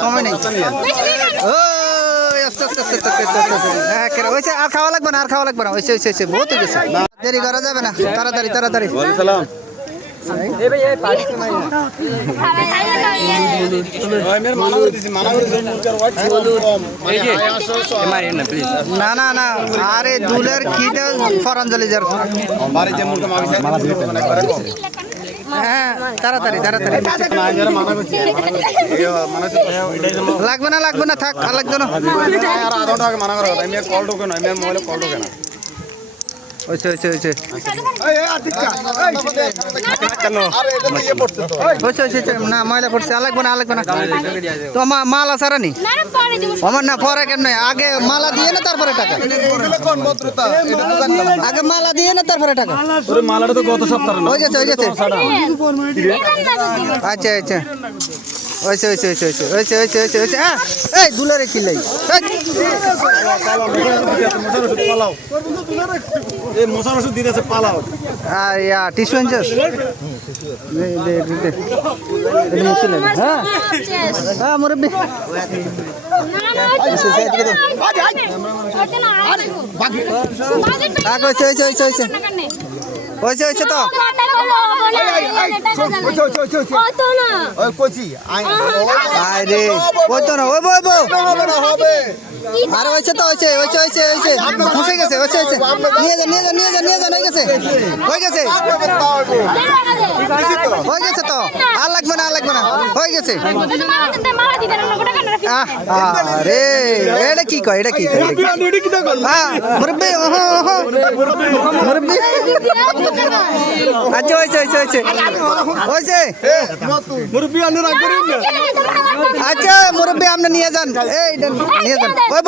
সময় নেই আর খাওয়া লাগবে না হয়েছে বহুত হয়ে গেছে দেরি করা যাবে না তাড়াতাড়ি না আরে দুলের খিদে ফরাঞ্জলি যার হ্যাঁ তাড়াতাড়ি লাগবে না থাক আর লাগবে না হয়েছে না ময়লা পড়ছে আর লাগবে না তো মাল আছে নি আমার না পরে কেন আগে মালা দিয়ে না তারপরে টাকা আগে মালা দিয়ে না তারপরে টাকা মালাটা তো গত সপ্তাহ হয়ে গেছে আচ্ছা হয়েছে এই দুলারে চিল্লাই মশার ওষুধ দিতেছে পালাও টিস্যু আনছিস হ্যাঁ মুরব্বী হয়েছে তো আরে ওই তো না আরে হয়েছে তো হয়েছে ফুসে গেছে নিয়ে যান হয়ে গেছে তো আর লাগবে না হয়ে গেছে আরে এটা কি কয় মুরব্বী আচ্ছা হয়েছে আচ্ছা মুরব্বী আপনি নিয়ে যান এই নিয়ে যান ওই